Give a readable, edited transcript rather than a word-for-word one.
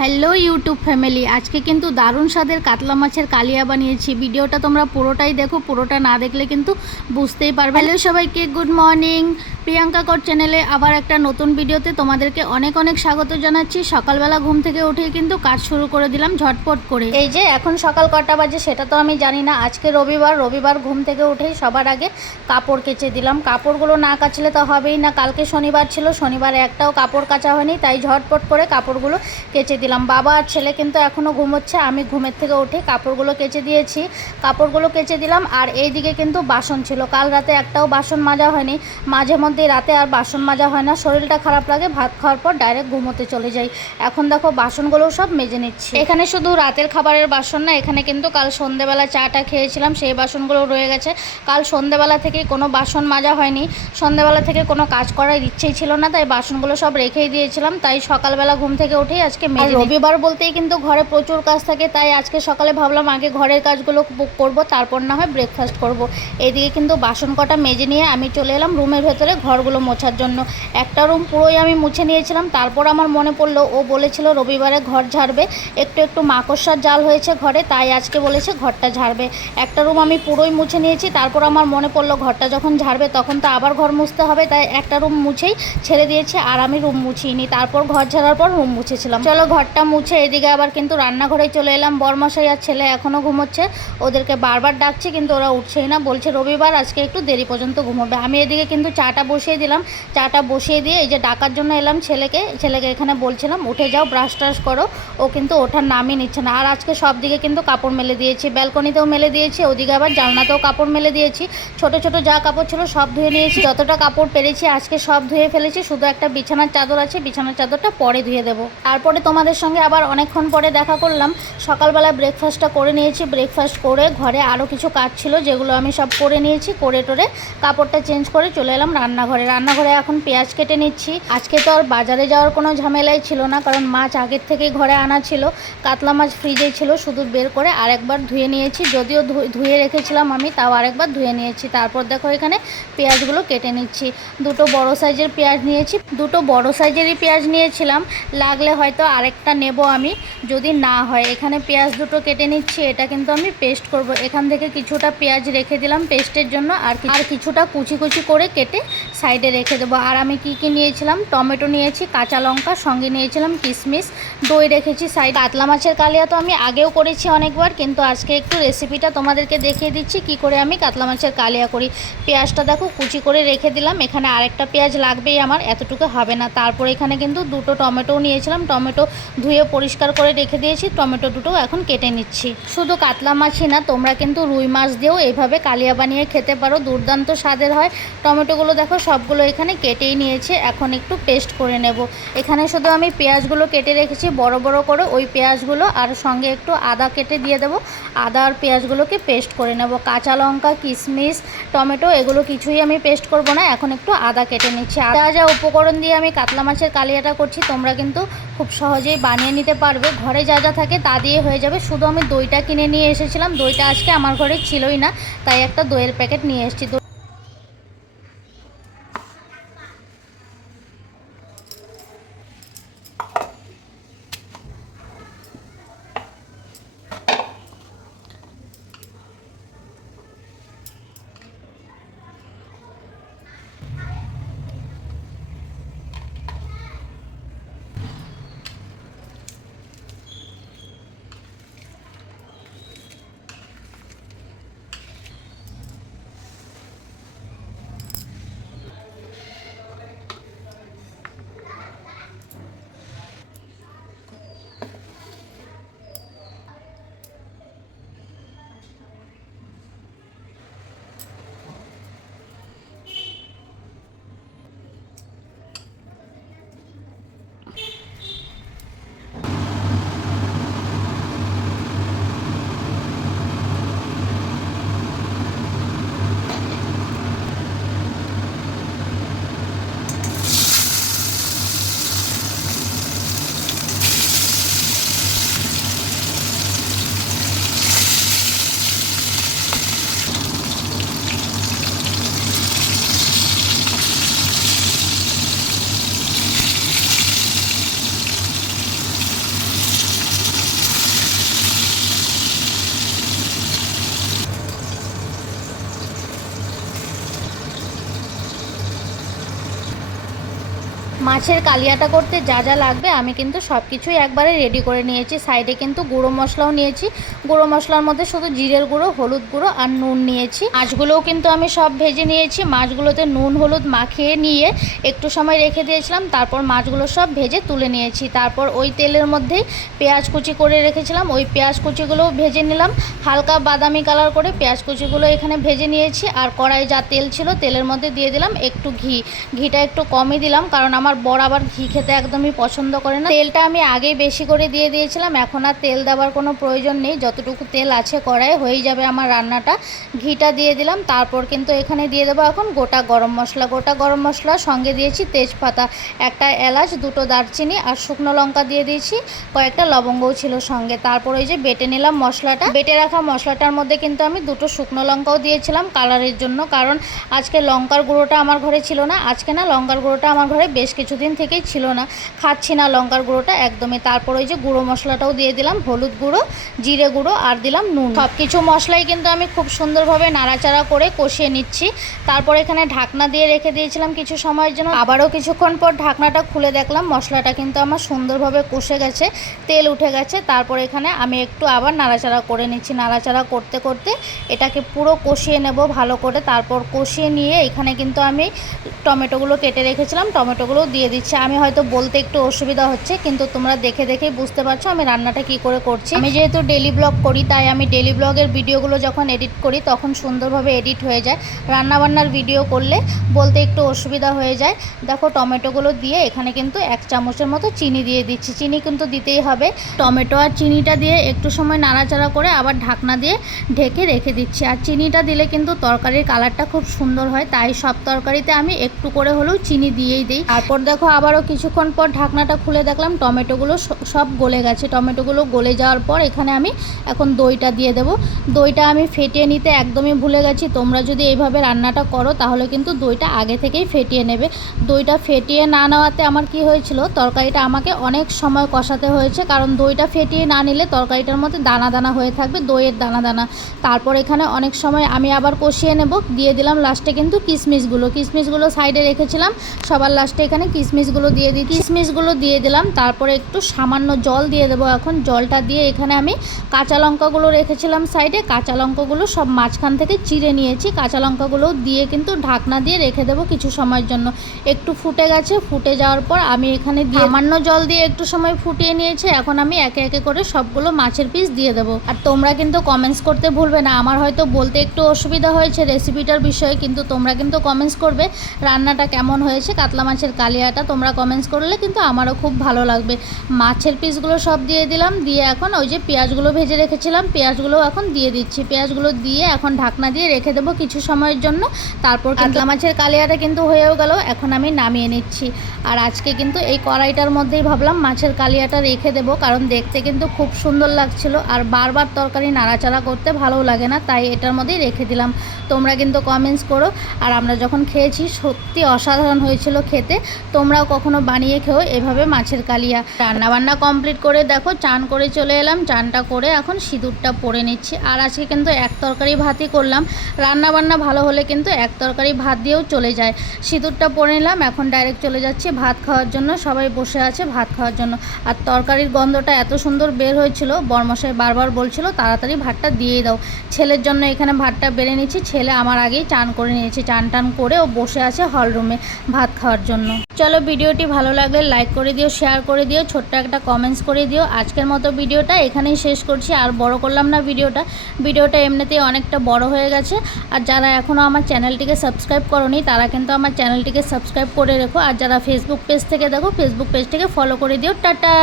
Hello YouTube family, আজকে কিন্তু দারুণ স্বাদের কাতলা মাছের কালিয়া বানিয়েছি। ভিডিওটা তোমরা পুরোটাই দেখো, পুরোটা না দেখলে কিন্তু বুঝতেই পারবে। হ্যালো সবাইকে, গুড মর্নিং। প্রিয়াঙ্কা কর চ্যানেলে আবার একটা নতুন ভিডিওতে তোমাদেরকে অনেক অনেক স্বাগত জানাচ্ছি। সকালবেলা ঘুম থেকে উঠেই কিন্তু কাজ শুরু করে দিলাম ঝটপট করে। এই যে এখন সকাল কটা বাজে সেটা তো আমি জানি না। আজকে রবিবার ঘুম থেকে উঠেই সবার আগে কাপড় কেচে দিলাম। কাপড়গুলো না কাচলে তো হবেই না। কালকে শনিবার ছিল, শনিবারে একটাও কাপড় কাচা হয়নি, তাই ঝটপট করে কাপড়গুলো কেচে দিলাম। বাবা আর ছেলে কিন্তু এখনও ঘুমোচ্ছে। আমি ঘুমের থেকে উঠে কাপড়গুলো কেচে দিয়েছি, কাপড়গুলো কেচে দিলাম। আর এই দিকে কিন্তু বাসন ছিল, কাল রাতে একটাও বাসন মাজা হয়নি। মাঝে মধ্যে রাতে আর বাসন মাজা হয় না, শরীরটা খারাপ লাগে, ভাত খাওয়ার পর ডাইরেক্ট ঘুমোতে চলে যাই। এখন দেখো বাসনগুলো সব মেজে নিচ্ছি। এখানে শুধু রাতের খাবারের বাসন না, এখানে কিন্তু কাল সন্ধ্যেবেলা চাটা খেয়েছিলাম, সেই বাসনগুলো রয়ে গেছে। কাল সন্ধ্যেবেলা থেকে কোনো বাসন মাজা হয়নি, সন্ধ্যেবেলা থেকে কোনো কাজ করার ইচ্ছেই ছিল না, তাই বাসনগুলো সব রেখেই দিয়েছিলাম। তাই সকালবেলা ঘুম থেকে উঠেই আজকে মেজে। রবিবার বলতেই কিন্তু ঘরে প্রচুর কাজ থাকে, তাই আজকে সকালে ভাবলাম আগে ঘরের কাজগুলো করব, তারপর না হয় ব্রেকফাস্ট করব। এইদিকে কিন্তু বাসন কটা মেজে নিয়ে আমি চলে এলাম রুমের ভেতরে ঘরগুলো মোছার জন্য। একটা রুম পুরোই আমি মুছে নিয়েছিলাম। তারপর আমার মনে পড়লো ও বলেছিল রবিবারে ঘর ঝাড়বে, একটু মাকড়সার জাল হয়েছে ঘরে, তাই আজকে বলেছে ঘরটা ঝাড়বে। একটা রুম আমি পুরোই মুছে নিয়েছি। তারপর আমার মনে পড়লো ঘরটা যখন ঝাড়বে তখন তো আবার ঘর মুছতে হবে, তাই একটা রুম মুছেই ছেড়ে দিয়েছি, আর আমি রুম মুছিনি। তারপর ঘর ঝাড়ার পর রুম মুছেছিলাম। চলো ঘরটা মুছে এদিকে আবার কিন্তু রান্নাঘরে চলে এলাম। বরমশাই আর ছেলে এখনও ঘুমোচ্ছে, ওদেরকে বারবার ডাকছি কিন্তু ওরা উঠছেই না, বলছে রবিবার আজকে একটু দেরি পর্যন্ত ঘুমোবে। আমি এদিকে কিন্তু চাটা বসিয়ে দিলাম। চাটা বসিয়ে দিয়ে এই যে ডাকার জন্য এলাম ছেলেকে এখানে বলছিলাম উঠে যাও, ব্রাশ ট্রাশ করো। ও কিন্তু ওঠার নামই নিচ্ছে না। আর আজকে সব দিকে কিন্তু কাপড় মেলে দিয়েছি, ব্যালকনিতেও মেলে দিয়েছি, ওদিকে আবার জানলাতেও কাপড় মেলে দিয়েছি। ছোট ছোট যা কাপড় ছিল সব ধুয়ে নিয়েছি, যতটা কাপড় পেরেছি আজকে সব ধুয়ে ফেলেছি। শুধু একটা বিছানার চাদর আছে, বিছানার চাদরটা পরে ধুয়ে দেবো। তারপরে তোমাদের সঙ্গে আবার অনেকক্ষণ পরে দেখা করলাম। সকালবেলা ব্রেকফাস্টটা করে নিয়েছি, ব্রেকফাস্ট করে ঘরে আরও কিছু কাজ ছিল যেগুলো আমি সব করে নিয়েছি, করে টোরে কাপড়টা চেঞ্জ করে চলে এলাম রান্নাঘরে এখন পেঁয়াজ কেটে নিচ্ছি। আজকে তো আর বাজারে যাওয়ার কোনো ঝামেলাই ছিল না, কারণ মাছ আগের থেকেই ঘরে আনা ছিল। কাতলা মাছ ফ্রিজেই ছিল, শুধু বের করে আরেকবার ধুয়ে নিয়েছি। যদিও ধুয়ে রেখেছিলাম আমি, তাও আরেকবার ধুয়ে নিয়েছি। তারপর দেখো এখানে পেঁয়াজগুলো কেটে নিচ্ছি। দুটো বড় সাইজের পেঁয়াজ নিয়েছি, দুটো বড় সাইজেরই পেঁয়াজ নিয়েছিলাম, লাগলে হয়তো আরেকটা নেব আমি যদি না হয়। এখানে পেঁয়াজ দুটো কেটে নিচ্ছি, এটা কিন্তু আমি পেস্ট করব। এখান থেকে কিছুটা পেঁয়াজ রেখে দিলাম পেস্টের জন্য, আর কিছুটা কুচি কুচি করে কেটে সাইডে রেখে দেবো। আর আমি কি নিয়েছিলাম, টমেটো নিয়েছি, কাঁচা লঙ্কা, সঙ্গে নিয়েছিলাম কিশমিশ, দই রেখেছি সাইড। কাতলা মাছের কালিয়া তো আমি আগেও করেছি অনেকবার, কিন্তু আজকে একটু রেসিপিটা তোমাদেরকে দেখিয়ে দিচ্ছি কি করে আমি কাতলা মাছের কালিয়া করি। পেঁয়াজটা দেখো কুচি করে রেখে দিলাম। এখানে আরেকটা পেঁয়াজ লাগবেই আমার, এতটুকু হবে না। তারপর এখানে কিন্তু দুটো টমেটোও নিয়েছিলাম, টমেটো ধুয়ে পরিষ্কার করে রেখে দিয়েছি। টমেটো দুটো এখন কেটে নিচ্ছি। শুধু কাতলা মাছই না, তোমরা কিন্তু রুই মাছ দিয়েও এইভাবে কালিয়া বানিয়ে খেতে পারো, দুর্দান্ত স্বাদের হয়। টমেটোগুলো দেখো সবগুলো এখানে কেটেই নিয়েছে, এখন একটু পেস্ট করে নেব। এখানে শুধু আমি পেঁয়াজগুলো কেটে রেখেছি বড় বড় করে, ওই পেঁয়াজগুলো আর সঙ্গে একটু আদা কেটে দিয়ে দেবো। আদা আর পেঁয়াজগুলোকে পেস্ট করে নেব। কাঁচা লঙ্কা, কিশমিশ, টমেটো এগুলো কিছুই আমি পেস্ট করব না, এখন একটু আদা কেটে নিচ্ছি। যা উপকরণ দিয়ে আমি কাতলা মাছের কালিয়াটা করছি তোমরা কিন্তু খুব সহজেই বানিয়ে নিতে পারবে। ঘরে যা যা থাকে তা দিয়ে হয়ে যাবে। শুধু আমি দইটা কিনে নিয়ে এসেছিলাম, দইটা আজকে আমার ঘরে ছিলই না, তাই একটা দইয়ের প্যাকেট নিয়ে এসেছি। মাছের কালিয়াটা করতে যা যা লাগবে আমি কিন্তু সব কিছুই একবারে রেডি করে নিয়েছি। সাইডে কিন্তু গুঁড়ো মশলাও নিয়েছি। গুঁড়ো মশলার মধ্যে শুধু জিরের গুঁড়ো, হলুদ গুঁড়ো আর নুন নিয়েছি। মাছগুলোও কিন্তু আমি সব ভেজে নিয়েছি। মাছগুলোতে নুন হলুদ মাখিয়ে নিয়ে একটু সময় রেখে দিয়েছিলাম। তারপর মাছগুলো সব ভেজে তুলে নিয়েছি। তারপর ওই তেলের মধ্যেই পেঁয়াজ কুচি করে রেখেছিলাম, ওই পেঁয়াজ কুচিগুলোও ভেজে নিলাম। হালকা বাদামি কালার করে পেঁয়াজ কুচিগুলো এখানে ভেজে নিয়েছি। আর কড়াই যা তেল ছিল তেলের মধ্যে দিয়ে দিলাম একটু ঘিটা একটু কমই দিলাম, কারণ আমার বর আবার ঘি খেতে একদমই পছন্দ করে না। তেলটা আমি আগেই বেশি করে দিয়ে দিয়েছিলাম, এখন আর তেল দেওয়ার কোনো প্রয়োজন নেই। যতটুকু তেল আছে কড়াইয়ে হয়েই যাবে আমার রান্নাটা। ঘিটা দিয়ে দিলাম। তারপর কিন্তু এখানে দিয়ে দেবো এখন গোটা গরম মশলা। গোটা গরম মশলার সঙ্গে দিয়েছি তেজপাতা, একটা এলাচ, দুটো দারচিনি আর শুকনো লঙ্কা দিয়ে দিয়েছি, কয়েকটা লবঙ্গও ছিল সঙ্গে। তারপর ওই যে বেটে নিলাম মশলাটা। বেটে রাখা মশলাটার মধ্যে কিন্তু আমি দুটো শুকনো লঙ্কাও দিয়েছিলাম কালারের জন্য, কারণ আজকে লঙ্কার গুঁড়োটা আমার ঘরে ছিল না। আজকে না, লঙ্কার গুঁড়োটা আমার ঘরে বেশ কিছুদিন থেকেই ছিল না, খাচ্ছি না লঙ্কার গুঁড়োটা একদমই। তারপর ওই যে গুঁড়ো মশলাটাও দিয়ে দিলাম, হলুদ গুঁড়ো, জিরে গুঁড়ো আর দিলাম নুন। সব কিছু মশলাই কিন্তু আমি খুব সুন্দরভাবে নাড়াচাড়া করে কষিয়ে নিচ্ছি। তারপর এখানে ঢাকনা দিয়ে রেখে দিয়েছিলাম কিছু সময়ের জন্য। আবারও কিছুক্ষণ পর ঢাকনাটা খুলে দেখলাম মশলাটা কিন্তু আমার সুন্দরভাবে কষে গেছে, তেল উঠে গেছে। তারপর এখানে আমি একটু আবার নাড়াচাড়া করে নিচ্ছি। নাড়াচাড়া করতে করতে এটাকে পুরো কষিয়ে নেব ভালো করে। তারপর কষিয়ে নিয়ে এখানে কিন্তু আমি টমেটোগুলো কেটে রেখেছিলাম, টমেটোগুলো দিয়ে দিচ্ছি। আমি হয়তো বলতে একটু অসুবিধা হচ্ছে, কিন্তু তোমরা দেখে দেখেই বুঝতে পারছো আমি রান্নাটা কি করে করছি। আমি যেহেতু ডেলি ব্লগ করি, তাই আমি ডেলি ব্লগের ভিডিওগুলো যখন এডিট করি তখন সুন্দরভাবে এডিট হয়ে যায়। রান্নাবান্নার ভিডিও করলে বলতে একটু অসুবিধা হয়ে যায়। দেখো টমেটোগুলো দিয়ে এখানে কিন্তু 1 চামচের মতো চিনি দিয়ে দিচ্ছি। চিনি কিন্তু দিতেই হবে। টমেটো আর চিনিটা দিয়ে একটু সময় নাড়াচাড়া করে আবার ঢাকনা দিয়ে ঢেকে রেখে দিচ্ছি। আর চিনিটা দিলে কিন্তু তরকারির কালারটা খুব সুন্দর হয়, তাই সব তরকারিতে আমি একটু করে হলেও চিনি দিয়েই দিই। তারপর দেখো আবারও কিছুক্ষণ পর ঢাকনাটা খুলে দেখলাম টমেটোগুলো সব গলে গেছে। টমেটোগুলো গলে যাওয়ার পর এখানে আমি এখন দইটা দিয়ে দেবো। দইটা আমি ফেটিয়ে নিতে একদমই ভুলে গেছি। তোমরা যদি এইভাবে রান্নাটা করো তাহলে কিন্তু দইটা আগে থেকেই ফেটিয়ে নেবে। দইটা ফেটিয়ে না নেওয়াতে আমার কি হয়েছিল, তরকারিটা আমাকে অনেক সময় কষাতে হয়েছে, কারণ দইটা ফেটিয়ে না নিলে তরকারিটার মধ্যে দানা দানা হয়ে থাকবে, দইয়ের দানা দানা। তারপর এখানে অনেক সময় আমি আবার কষিয়ে নেব। দিয়ে দিলাম লাস্টে কিন্তু কিশমিশগুলো সাইডে রেখেছিলাম, সবার লাস্টে এখানে কিশমিশগুলো দিয়ে দিলাম। তারপরে একটু সামান্য জল দিয়ে দেবো। এখন জলটা দিয়ে এখানে আমি কাঁচা লঙ্কাগুলো রেখেছিলাম সাইডে, কাঁচা লঙ্কাগুলো সব মাঝখান থেকে চিড়ে নিয়েছি। কাঁচা লঙ্কাগুলো দিয়ে কিন্তু ঢাকনা দিয়ে রেখে দেবো কিছু সময়ের জন্য। একটু ফুটে গেছে, ফুটে যাওয়ার পর আমি এখানে সামান্য জল দিয়ে একটু সময় ফুটিয়ে নিয়েছি। এখন আমি একে একে করে সবগুলো মাছের পিস দিয়ে দেবো। আর তোমরা কিন্তু কমেন্টস করতে ভুলবে না। আমার হয়তো বলতে একটু অসুবিধা হয়েছে রেসিপিটার বিষয়ে, কিন্তু তোমরা কিন্তু কমেন্টস করবে রান্নাটা কেমন হয়েছে, কাতলা মাছের কালিয়াটা। তোমরা কমেন্টস করলে কিন্তু আমারও খুব ভালো লাগবে। মাছের পিসগুলো সব দিয়ে দিলাম। দিয়ে এখন ওই যে পেঁয়াজগুলো ভেজে রেখেছিলাম, পেঁয়াজগুলো এখন দিয়ে দিচ্ছি। পেঁয়াজগুলো দিয়ে এখন ঢাকনা দিয়ে রেখে দেবো কিছু সময়ের জন্য। তারপর কাতলা মাছের কালিয়াটা কিন্তু হয়েও গেল। এখন আমি নামিয়ে নিচ্ছি। আর আজকে কিন্তু এই কড়াইটার মধ্যেই ভাবলাম মাছের কালিয়াটা রেখে দেবো, কারণ দেখতে কিন্তু খুব সুন্দর লাগছিল। আর বারবার তরকারি নাড়াচাড়া করতে ভালোও লাগে না, তাই এটার মধ্যেই রেখে দিলাম। তোমরা কিন্তু কমেন্টস করো। আর আমরা যখন খেয়েছি সত্যি অসাধারণ হয়েছিল খেতে। তোমরাও কখনো বানিয়ে খেও এভাবে মাছের কালিয়া। রান্নাবান্না কমপ্লিট করে দেখো চান করে চলে এলাম। চানটা করে এখন সিঁদুরটা পরে নিচ্ছি। আর আজকে কিন্তু এক তরকারি ভাতই করলাম। রান্নাবান্না ভালো হলে কিন্তু এক তরকারি ভাত দিয়েও চলে যায়। সিঁদুরটা পরে নিলাম, এখন ডাইরেক্ট চলে যাচ্ছি ভাত খাওয়ার জন্য। সবাই বসে আছে ভাত খাওয়ার জন্য। আর তরকারির গন্ধটা এত সুন্দর বের হয়েছিল, বরমশাই বারবার বলছিল তাড়াতাড়ি ভাতটা দিয়ে দাও। ছেলের জন্য এখানে ভাতটা বেড়ে নিচ্ছি। ছেলে আমার আগেই চান করে নিয়েছে। চান করে ও বসে আছে হল রুমে ভাত খাওয়ার জন্য। চলো ভিডিওটি ভালো লাগলে লাইক করে দিও, শেয়ার করে দিও, ছোট্ট একটা কমেন্টস করে দিও। আজকের মতো ভিডিওটা এখানেই শেষ করছি। আর বড় করলাম না ভিডিওটা এমনিতেই অনেকটা বড় হয়ে গেছে। আর যারা এখনও আমার চ্যানেলটিকে সাবস্ক্রাইব করোনি তারা কিন্তু আমার চ্যানেলটিকে সাবস্ক্রাইব করে রেখো। আর যারা ফেসবুক পেজ থেকে দেখো ফেসবুক পেজটিকে ফলো করে দিও। টাটা।